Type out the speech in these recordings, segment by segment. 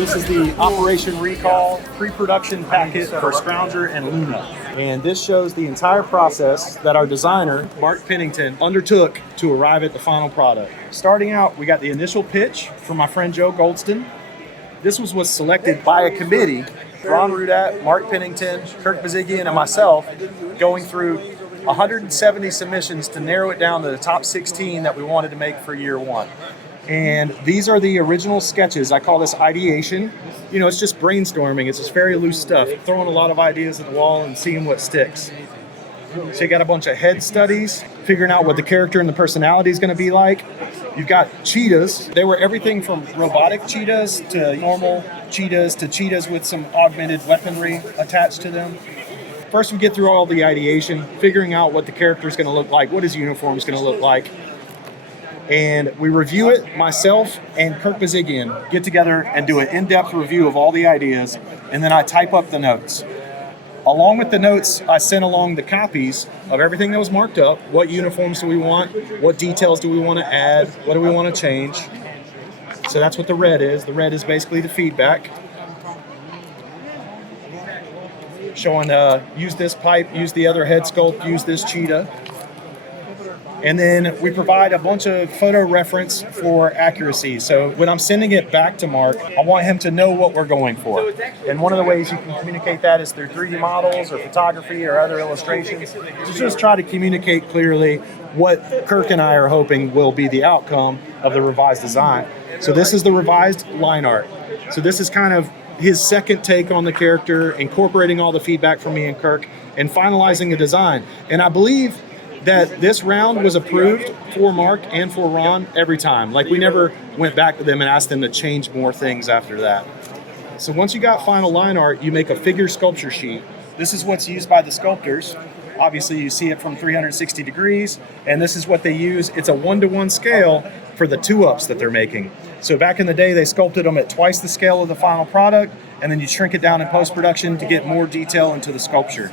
This is the Operation Recall pre-production packet for Scrounger and Luna. And this shows the entire process that our designer, Mark Pennington, undertook to arrive at the final product. Starting out, we got the initial pitch from my friend Joe Goldston. This was selected by a committee, Ron Rudat, Mark Pennington, Kirk Bazigian, and myself, going through 170 submissions to narrow it down to the top 16 that we wanted to make for year one. And these are the original sketches. I call this ideation. You know, it's just brainstorming. It's just very loose stuff. Throwing a lot of ideas at the wall and seeing what sticks. So you got a bunch of head studies, figuring out what the character and the personality is going to be like. You've got cheetahs. They were everything from robotic cheetahs to normal cheetahs to cheetahs with some augmented weaponry attached to them. First, we get through all the ideation, figuring out what the character is going to look like, what his uniform is going to look like. And we review it, myself and Kirk Bazigian get together and do an in-depth review of all the ideas, and then I type up the notes. Along with the notes, I sent along the copies of everything that was marked up. What uniforms do we want? What details do we want to add? What do we want to change? So that's what the red is. The red is basically the feedback. Showing use this pipe, use the other head sculpt, use this cheetah. And then we provide a bunch of photo reference for accuracy. So when I'm sending it back to Mark, I want him to know what we're going for. And one of the ways you can communicate that is through 3D models or photography or other illustrations. To just try to communicate clearly what Kirk and I are hoping will be the outcome of the revised design. So this is the revised line art. So this is kind of his second take on the character, incorporating all the feedback from me and Kirk, and finalizing the design. And I believe that this round was approved for Mark and for Ron every time. Like, we never went back to them and asked them to change more things after that. So once you got final line art, you make a figure sculpture sheet. This is what's used by the sculptors. Obviously, you see it from 360 degrees, and this is what they use. It's a 1-to-1 scale for the 2-ups that they're making. So back in the day, they sculpted them at twice the scale of the final product, and then you shrink it down in post-production to get more detail into the sculpture.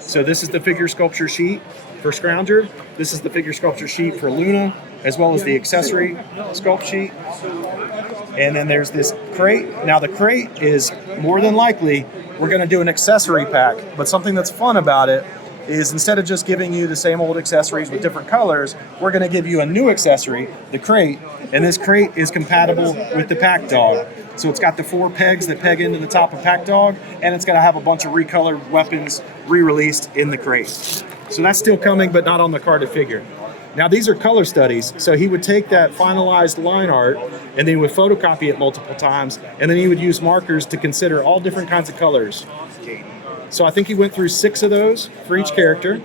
So this is the figure sculpture sheet for Scrounger. This is the figure sculpture sheet for Luna, as well as the accessory sculpt sheet. And then there's this crate. Now the crate is more than likely, we're gonna do an accessory pack, but something that's fun about it is instead of just giving you the same old accessories with different colors, we're gonna give you a new accessory, the crate, and this crate is compatible with the PAC-DOG. So it's got the 4 pegs that peg into the top of PAC-DOG, and it's gonna have a bunch of recolored weapons re-released in the crate. So that's still coming, but not on the carded figure. Now these are color studies, so he would take that finalized line art and then he would photocopy it multiple times, and then he would use markers to consider all different kinds of colors. So I think he went through 6 of those for each character.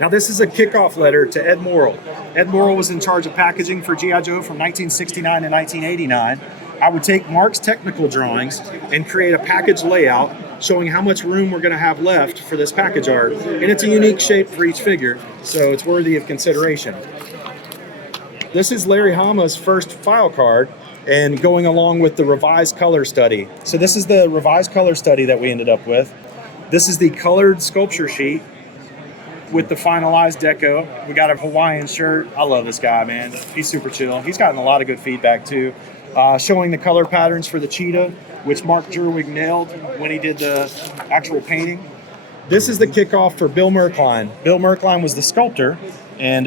Now this is a kickoff letter to Ed Morrill. Ed Morrill was in charge of packaging for G.I. Joe from 1969 to 1989. I would take Mark's technical drawings and create a package layout showing how much room we're going to have left for this package art. And it's a unique shape for each figure, so it's worthy of consideration. This is Larry Hama's first file card, and going along with the revised color study. So this is the revised color study that we ended up with. This is the colored sculpture sheet with the finalized deco. We got a Hawaiian shirt. I love this guy, man. He's super chill. He's gotten a lot of good feedback too. Showing the color patterns for the cheetah, which Mark Jerwig nailed when he did the actual painting. This is the kickoff for Bill Merkline. Bill Merkline was the sculptor, and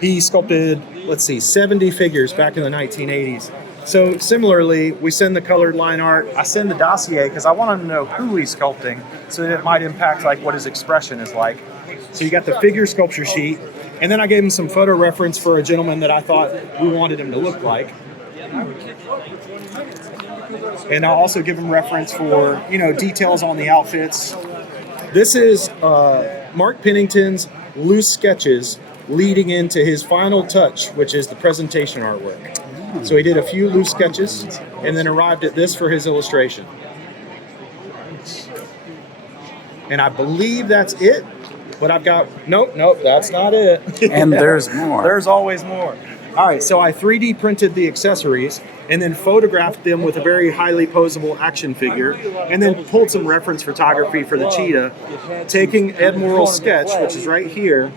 he sculpted, 70 figures back in the 1980s. So similarly, we send the colored line art. I send the dossier because I want him to know who he's sculpting, so that it might impact like what his expression is like. So you got the figure sculpture sheet, and then I gave him some photo reference for a gentleman that I thought we wanted him to look like. And I'll also give him reference for, details on the outfits. This is Mark Pennington's loose sketches leading into his final touch, which is the presentation artwork. So he did a few loose sketches and then arrived at this for his illustration. And I believe that's it, but I've got, nope, that's not it. And there's more. There's always more. All right, so I 3D printed the accessories and then photographed them with a very highly posable action figure, and then pulled some reference photography for the cheetah, taking Ed Morrill's sketch, which is right here,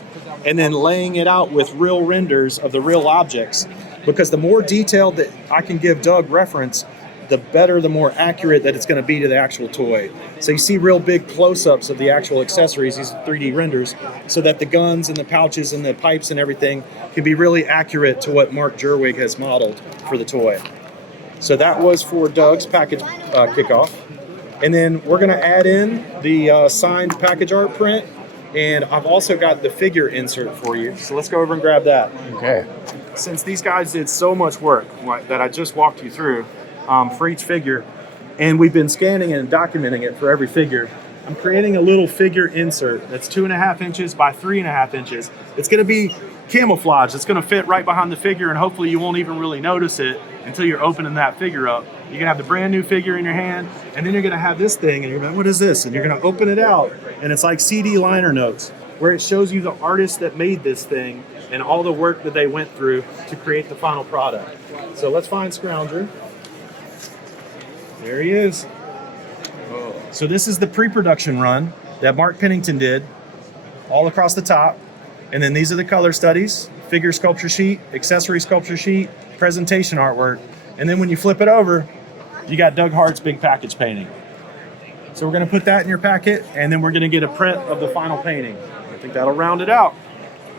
and then laying it out with real renders of the real objects. because the more detailed that I can give Doug reference, the better, the more accurate that it's going to be to the actual toy. So you see real big close-ups of the actual accessories, these 3D renders, so that the guns and the pouches and the pipes and everything can be really accurate to what Mark Jerwig has modeled for the toy. So that was for Doug's package kickoff. And then we're going to add in the signed package art print, and I've also got the figure insert for you. So let's go over and grab that. Okay. Since these guys did so much work that I just walked you through, for each figure, and we've been scanning and documenting it for every figure, I'm creating a little figure insert that's 2.5 inches by 3.5 inches. It's going to be camouflage. It's going to fit right behind the figure, and hopefully you won't even really notice it until you're opening that figure up. You're going to have the brand new figure in your hand, and then you're going to have this thing, and you're like, what is this? And you're going to open it out, and it's like CD liner notes, where it shows you the artist that made this thing and all the work that they went through to create the final product. So let's find Scrounger. There he is. So this is the pre-production run that Mark Pennington did all across the top. And then these are the color studies, figure sculpture sheet, accessory sculpture sheet, presentation artwork. And then when you flip it over, you got Doug Hart's big package painting. So we're going to put that in your packet, and then we're going to get a print of the final painting. I think that'll round it out.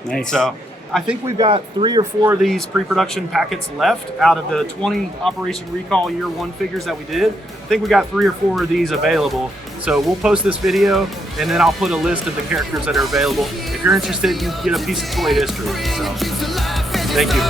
Nice. So I think we've got 3 or 4 of these pre-production packets left out of the 20 Operation Recall Year 1 figures that we did. I think we got 3 or 4 of these available. So we'll post this video, and then I'll put a list of the characters that are available. If you're interested, you can get a piece of toy history. So, thank you.